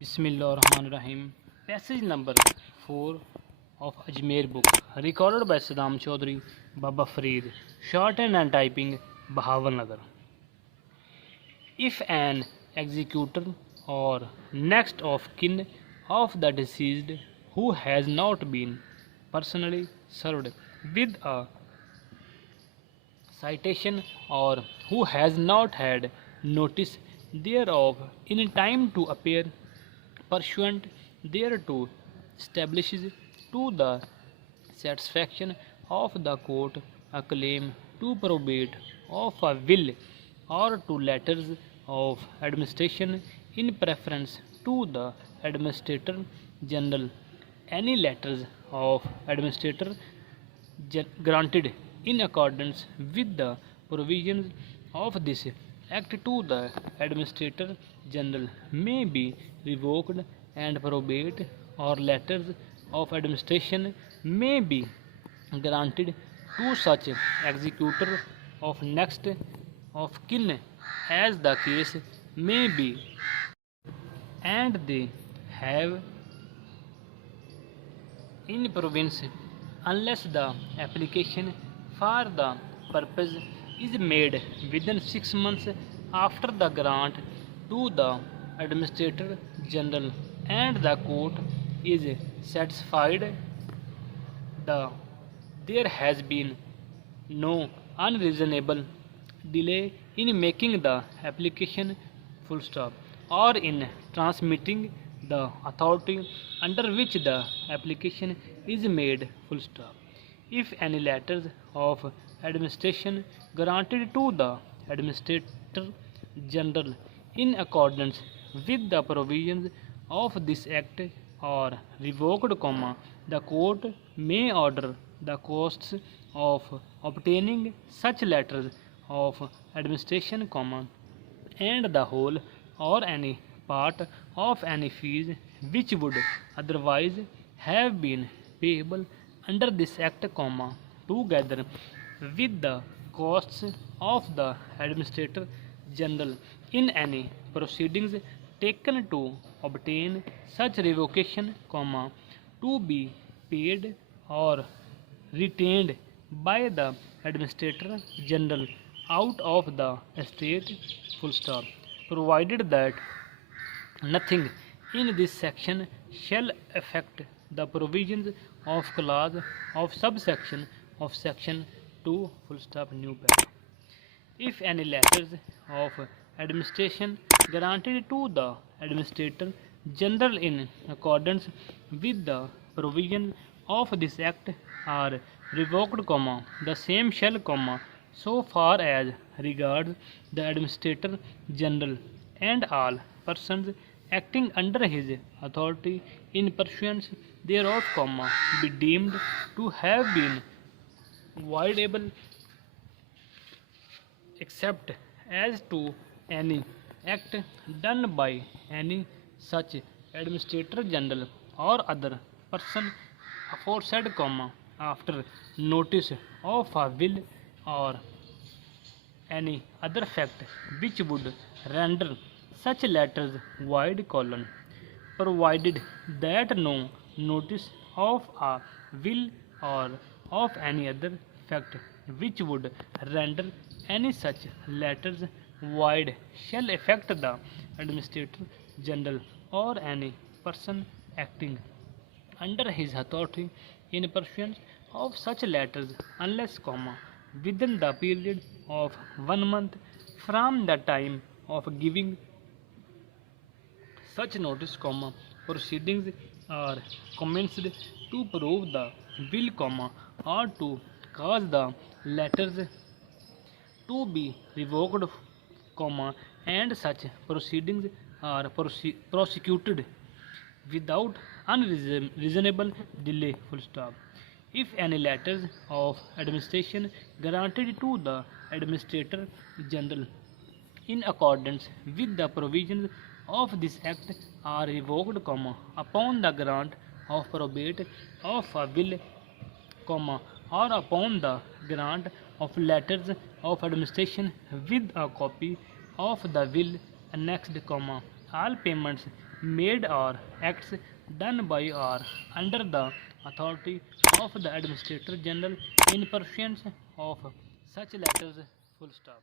Bismillahirrahmanirrahim. Passage number 4 of Ajmair book, recorded by Saddam Chaudhry, Baba Farid, shortened and typing Bahawalnagar. If an executor or next of kin of the deceased who has not been personally served with a citation or who has not had notice thereof in time to appear pursuant thereto establishes to the satisfaction of the court a claim to probate of a will or to letters of administration in preference to the administrator general any letters of administrator granted in accordance with the provisions of this act to the administrator general may be revoked and probate or letters of administration may be granted to such executor of next of kin as the case may be, and they have in province unless the application for the purpose is made within 6 months after the grant to the administrator general and the court is satisfied the there has been no unreasonable delay in making the application full stop or in transmitting the authority under which the application is made full stop. If any letters of administration granted to the administrator general in accordance with the provisions of this act are revoked, the court may order the costs of obtaining such letters of administration, and the whole or any part of any fees which would otherwise have been payable under this act, together with the costs of the administrator general in any proceedings taken to obtain such revocation, to be paid or retained by the administrator general out of the estate, full stop, provided that nothing in this section shall affect the provisions of clause of subsection of section 2, full stop, new paragraph. If any letters of administration granted to the administrator general in accordance with the provisions of this act are revoked, the same shall, so far as regards the administrator general and all persons acting under his authority in pursuance thereof, be deemed to have been voidable except as to any act done by any such administrator general or other person aforesaid, after notice of a will or any other fact which would render such letters void, provided that no notice of a will or of any other fact which would render any such letters void shall affect the administrator general or any person acting under his authority in pursuance of such letters unless, within the period of 1 month from the time of giving such notice, proceedings are commenced to prove the will, or to cause the letters to be revoked, and such proceedings are prosecuted without unreasonable delay, full stop. If any letters of administration granted to the administrator general in accordance with the provisions of this act are revoked, upon the grant of probate of a will, or upon the grant of letters of administration with a copy of the will annexed, all payments made or acts done by or under the authority of the Administrator General in pursuance of such letters. Full stop.